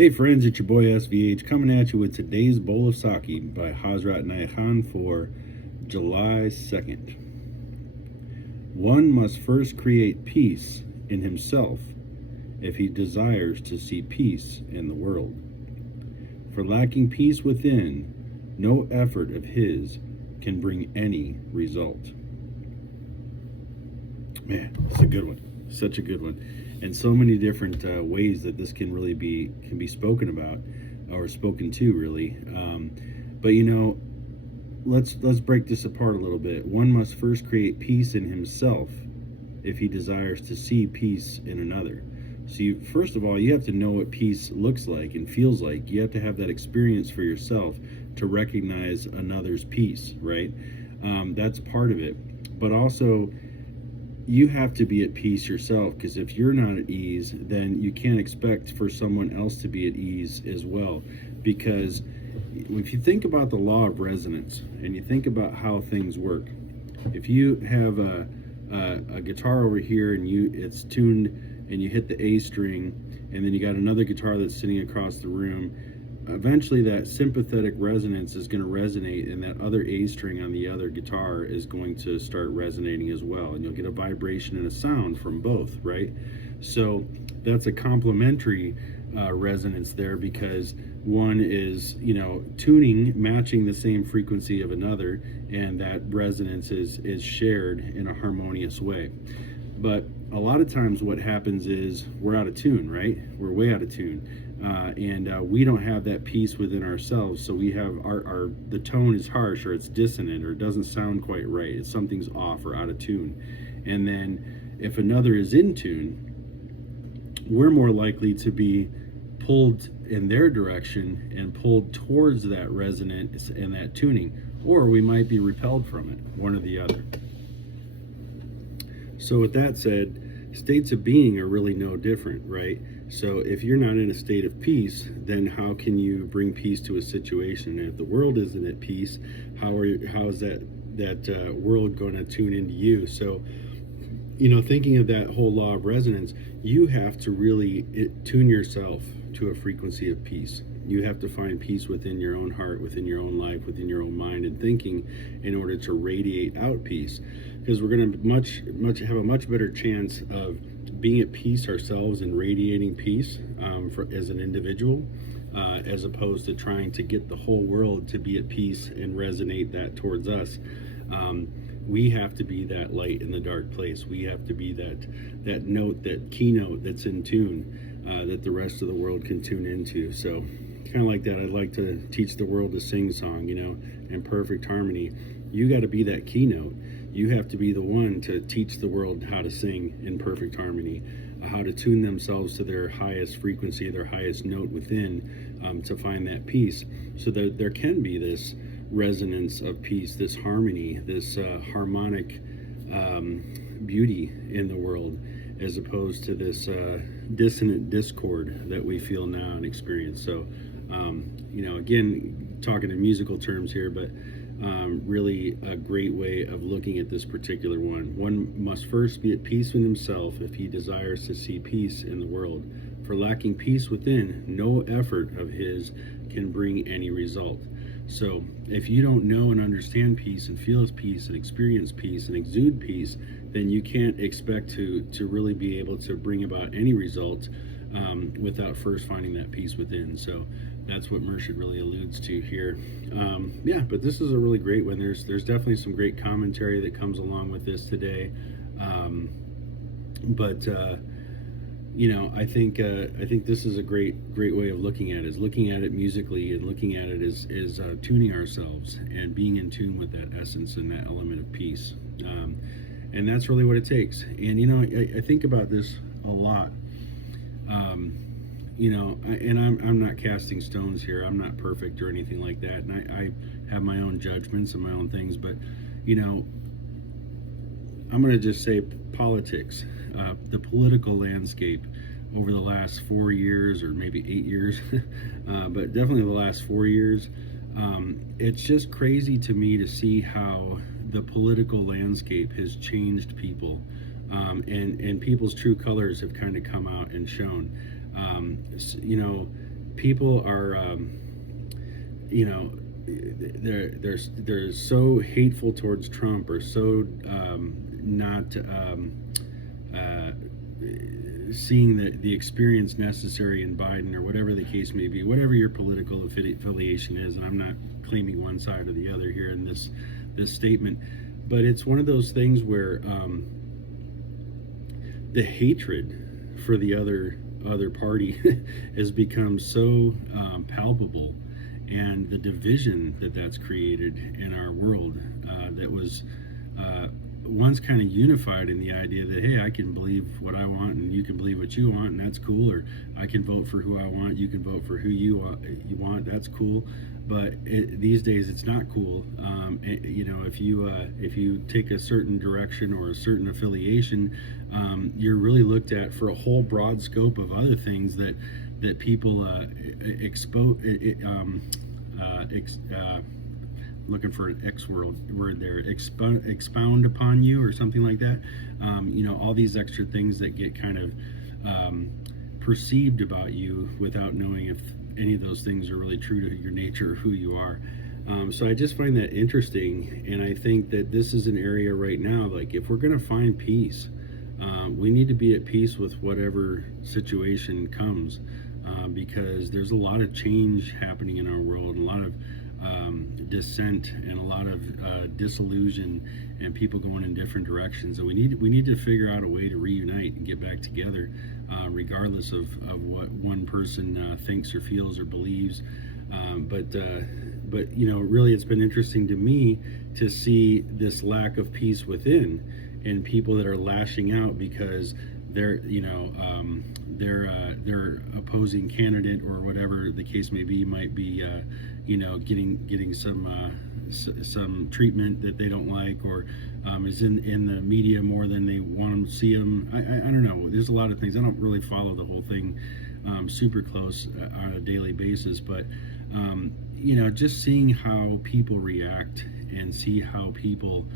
Hey friends, it's your boy SVH coming at you with today's bowl of Saki by Hazrat Nayahan for July 2nd. One must first create peace in himself if he desires to see peace in the world. For lacking peace within, no effort of his can bring any result. Man, it's a good one. Such a good one. And so many different ways that this can really be spoken about or spoken to, really. But let's break this apart a little bit. One must first create peace in himself if he desires to see peace in another. So first of all, you have to know what peace looks like and feels like. You have to have that experience for yourself to recognize another's peace, right? That's part of it. But also, you have to be at peace yourself, because if you're not at ease, then you can't expect for someone else to be at ease as well. Because if you think about the law of resonance and you think about how things work, if you have a guitar over here and it's tuned and you hit the A string, and then you got another guitar that's sitting across the room, eventually that sympathetic resonance is going to resonate, and that other A string on the other guitar is going to start resonating as well, and you'll get a vibration and a sound from both, right? So that's a complementary resonance there, because one is tuning, matching the same frequency of another, and that resonance is shared in a harmonious way. But a lot of times what happens is we're out of tune, right? We're way out of tune. And we don't have that peace within ourselves. So we have the tone is harsh, or it's dissonant, or it doesn't sound quite right. Something's off or out of tune. And then if another is in tune, we're more likely to be pulled in their direction and pulled towards that resonance and that tuning, or we might be repelled from it, one or the other. So with that said, states of being are really no different, right? So if you're not in a state of peace, then how can you bring peace to a situation? And if the world isn't at peace, how is that world going to tune into you? So, thinking of that whole law of resonance, you have to really tune yourself to a frequency of peace. You have to find peace within your own heart, within your own life, within your own mind and thinking, in order to radiate out peace. Because we're going to have a much better chance of being at peace ourselves and radiating peace as an individual, as opposed to trying to get the whole world to be at peace and resonate that towards us. We have to be that light in the dark place. We have to be that note, that keynote that's in tune, that the rest of the world can tune into. So kind of like that, I'd like to teach the world to sing song, in perfect harmony. You got to be that keynote. You have to be the one to teach the world how to sing in perfect harmony, how to tune themselves to their highest frequency, their highest note within, to find that peace, so that there can be this resonance of peace, this harmony, this harmonic beauty in the world, as opposed to this dissonant discord that we feel now and experience. So, again, talking in musical terms here, but really a great way of looking at this particular one. One must first be at peace with himself if he desires to see peace in the world. For lacking peace within, no effort of his can bring any result. So if you don't know and understand peace and feel peace and experience peace and exude peace, then you can't expect to really be able to bring about any result without first finding that peace within. So that's what Murshid really alludes to here. But this is a really great one. There's definitely some great commentary that comes along with this today. I think this is a great way of looking at it, is looking at it musically, and looking at it is tuning ourselves and being in tune with that essence and that element of peace. And that's really what it takes. And I think about this a lot. And I'm not casting stones here. I'm not perfect or anything like that, and I have my own judgments and my own things. But I'm going to just say politics, the political landscape over the last 4 years, or maybe 8 years, but definitely the last 4 years. It's just crazy to me to see how the political landscape has changed people, and people's true colors have kind of come out and shown. people are, you know, they're so hateful towards Trump, or so not uh, seeing the experience necessary in Biden, or whatever the case may be, whatever your political affiliation is. And I'm not claiming one side or the other here in this statement, but it's one of those things where the hatred for the other party has become so palpable, and the division that's created in our world, that was once kind of unified in the idea that, hey, I can believe what I want and you can believe what you want, and that's cool. Or I can vote for who I want, you can vote for who you want, that's cool. But these days it's not cool. You know, if you take a certain direction or a certain affiliation, you're really looked at for a whole broad scope of other things that people expose. Looking for an word there, expound upon you, or something like that. You know, all these extra things that get kind of perceived about you without knowing if any of those things are really true to your nature or who you are. So I just find that interesting, and I think that this is an area right now, like, if we're going to find peace, we need to be at peace with whatever situation comes, because there's a lot of change happening in our world, and a lot of dissent, and a lot of disillusion, and people going in different directions. And we need to figure out a way to reunite and get back together, regardless of what one person thinks or feels or believes. But you know, really, it's been interesting to me to see this lack of peace within, and people that are lashing out because they're, you know, their opposing candidate, or whatever the case may be, might be you know, getting some treatment that they don't like, or is in the media more than they want them to see them. I don't know. There's a lot of things. I don't really follow the whole thing super close on a daily basis, but you know, just seeing how people react, and see how people,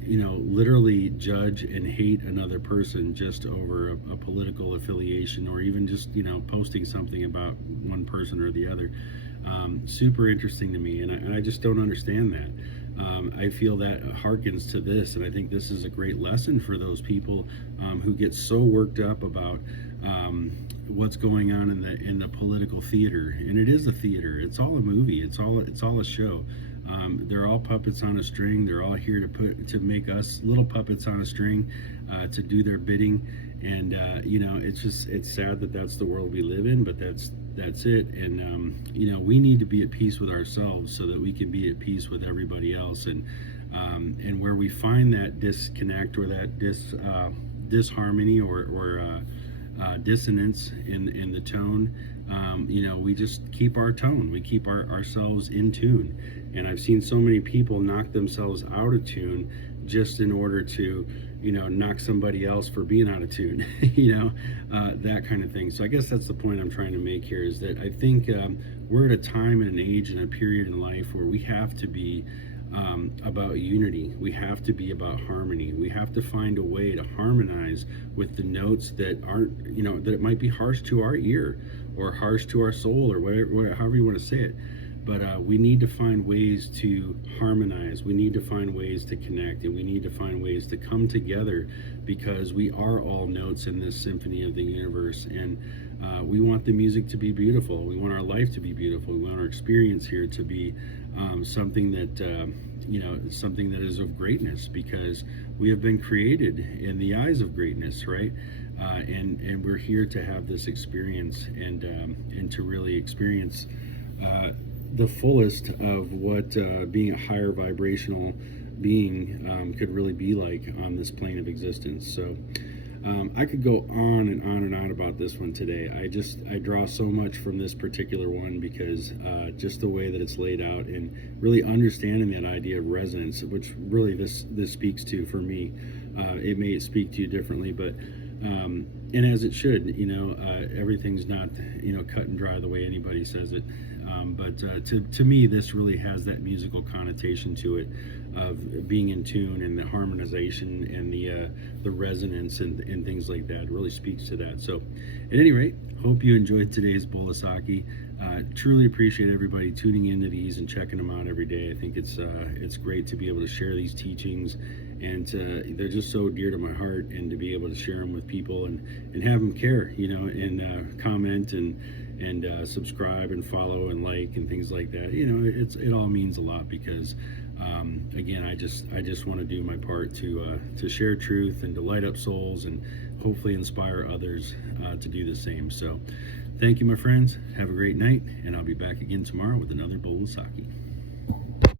you know, literally judge and hate another person just over a political affiliation, or even just, you know, posting something about one person or the other. Super interesting to me, and I just don't understand that. I feel that harkens to this, and I think this is a great lesson for those people who get so worked up about what's going on in the political theater. And it is a theater. It's all a movie. It's all a show. They're all puppets on a string. They're all here to make us little puppets on a string, to do their bidding. And you know, it's sad that that's the world we live in, but that's it. And you know, we need to be at peace with ourselves so that we can be at peace with everybody else. And where we find that disconnect, or that disharmony, or dissonance in the tone, you know, we just keep our tone. We keep ourselves in tune. And I've seen so many people knock themselves out of tune just in order to, you know, knock somebody else for being out of tune, you know, that kind of thing. So I guess that's the point I'm trying to make here, is that I think we're at a time and an age and a period in life where we have to be about unity. We have to be about harmony. We have to find a way to harmonize with the notes that aren't, you know, that it might be harsh to our ear, or harsh to our soul, or whatever, however you want to say it. But we need to find ways to harmonize. We need to find ways to connect, and we need to find ways to come together, because we are all notes in this symphony of the universe. And we want the music to be beautiful. We want our life to be beautiful. We want our experience here to be something that, you know, something that is of greatness, because we have been created in the eyes of greatness, right? And we're here to have this experience, and to really experience the fullest of what being a higher vibrational being could really be like on this plane of existence. So I could go on and on and on about this one today. I draw so much from this particular one, because just the way that it's laid out, and really understanding that idea of resonance, which really this speaks to for me. It may speak to you differently, but And as it should, everything's not, cut and dry the way anybody says it. But to me, this really has that musical connotation to it, of being in tune, and the harmonization, and the resonance, and things like that. It really speaks to that. So, at any rate, hope you enjoyed today's bowl of sake. Truly appreciate everybody tuning into these and checking them out every day. I think it's great to be able to share these teachings, and they're just so dear to my heart, and to be able to share them with people, and have them care, and comment, and subscribe and follow and like and things like that. It all means a lot, because again, I just want to do my part to share truth and to light up souls, and hopefully inspire others to do the same. So thank you, my friends. Have a great night, and I'll be back again tomorrow with another bowl of sake.